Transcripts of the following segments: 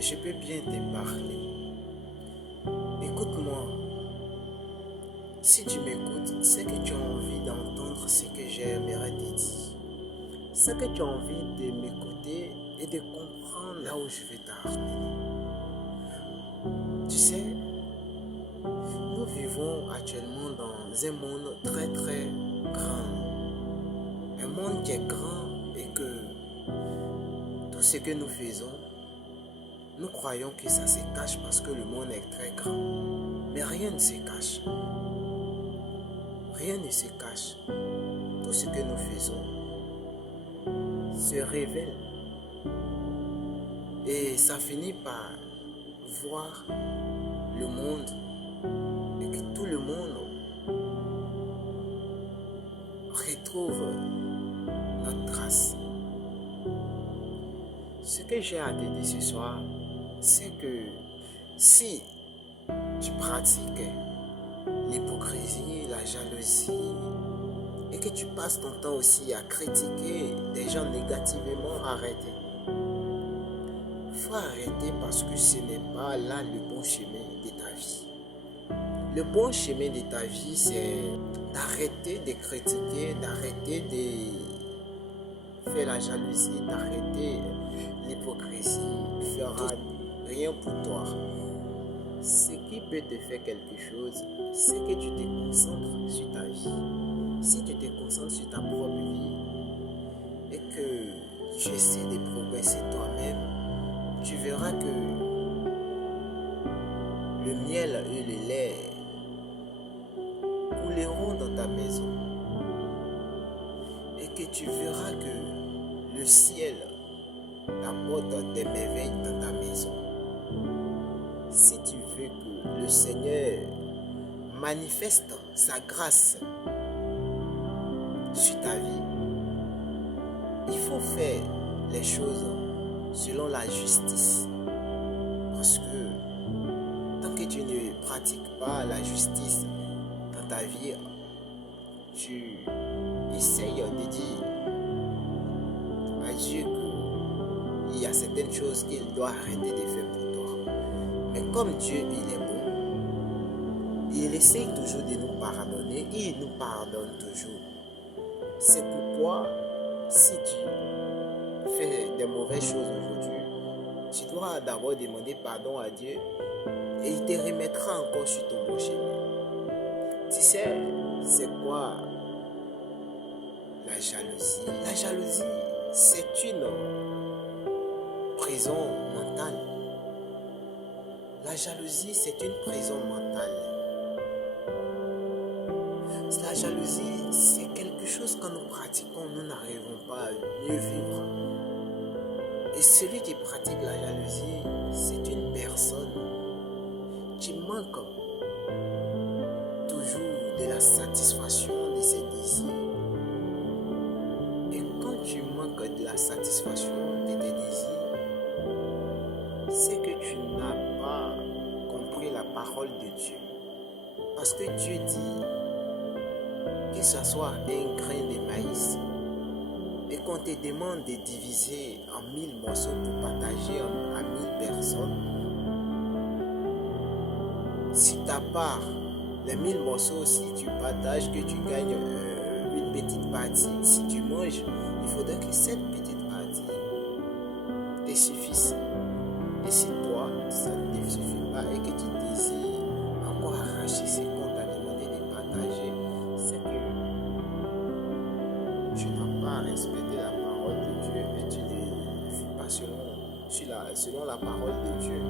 je peux bien te parler. Écoute-moi. Si tu m'écoutes, c'est que tu as envie d'entendre ce que j'aimerais te dire. C'est que tu as envie de m'écouter et de comprendre là où je vais t'amener. Tu sais, nous vivons actuellement dans un monde très très grand. Un monde qui est grand et que tout ce que nous faisons, nous croyons que ça se cache parce que le monde est très grand. Mais rien ne se cache. Rien ne se cache. Tout ce que nous faisons se révèle. Et ça finit par voir le monde et que tout le monde retrouve notre trace. Ce que j'ai à te dire ce soir, c'est que si tu pratiques l'hypocrisie, la jalousie et que tu passes ton temps aussi à critiquer des gens négativement, arrêtez. Il faut arrêter parce que ce n'est pas là le bon chemin de ta vie. Le bon chemin de ta vie, c'est d'arrêter de critiquer, d'arrêter de faire la jalousie, d'arrêter l'hypocrisie, fera rien pour toi. Ce qui peut te faire quelque chose, c'est que tu te concentres sur ta vie. Si tu te concentres sur ta propre vie et que tu essaies de progresser toi-même, tu verras que le miel et le lait couleront dans ta maison et que tu verras que le ciel t'apporte des merveilles dans ta maison. Si tu veux que le Seigneur manifeste sa grâce sur ta vie, il faut faire les choses selon la justice. Parce que tant que tu ne pratiques pas la justice dans ta vie, tu essayes de dire à Dieu qu'il y a certaines choses qu'il doit arrêter de faire pour toi. Mais comme Dieu, il est bon, il essaye toujours de nous pardonner et il nous pardonne toujours. C'est pourquoi, si tu fais des mauvaises choses aujourd'hui, tu dois d'abord demander pardon à Dieu et il te remettra encore sur ton bon chemin. Tu sais, c'est quoi la jalousie? La jalousie, c'est une prison mentale. La jalousie, c'est une prison mentale. La jalousie, c'est quelque chose que nous pratiquons, nous n'arrivons pas à mieux vivre. Et celui qui pratique la jalousie, c'est une personne qui manque toujours de la satisfaction de ses désirs. Et quand tu manques de la satisfaction de tes désirs, c'est que tu n'as pas compris la parole de Dieu. Parce que Dieu dit que ce soit un grain de maïs et qu'on te demande de diviser en 1000 morceaux pour partager à 1000 personnes, si ta part, les 1000 morceaux, si tu partages, que tu gagnes une petite partie, si tu manges, il faudrait que cette petite partie te suffise. Et si toi, ça ne te suffit pas et que tu désires encore arracher ce qu'on t'a demandé de partager, c'est que tu n'as pas respecté la parole de Dieu et tu ne vis pas selon la parole de Dieu.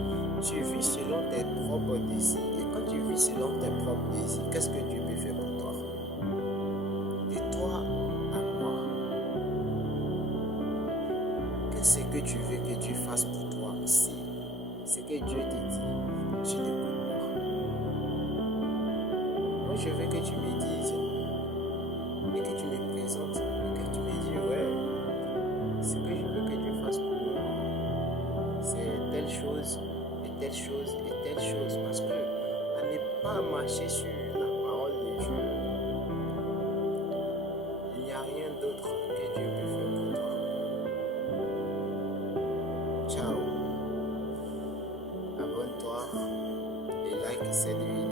Tu vis selon tes propres désirs. Et quand tu vis selon tes propres désirs, qu'est-ce que Dieu peut faire pour toi? De toi à moi. Qu'est-ce que tu veux que Dieu fasse pour toi si ce que Dieu te dit, tu n'écoutes pas? Moi, je veux que tu me dises et que tu me présentes et que tu me dis, ouais, ce que je veux que Dieu fasse pour moi, c'est telle chose et telle chose et telle chose. Parce que à ne pas marcher sur la parole de Dieu, il n'y a rien d'autre que Dieu peut faire pour toi. Ciao. que c'est lui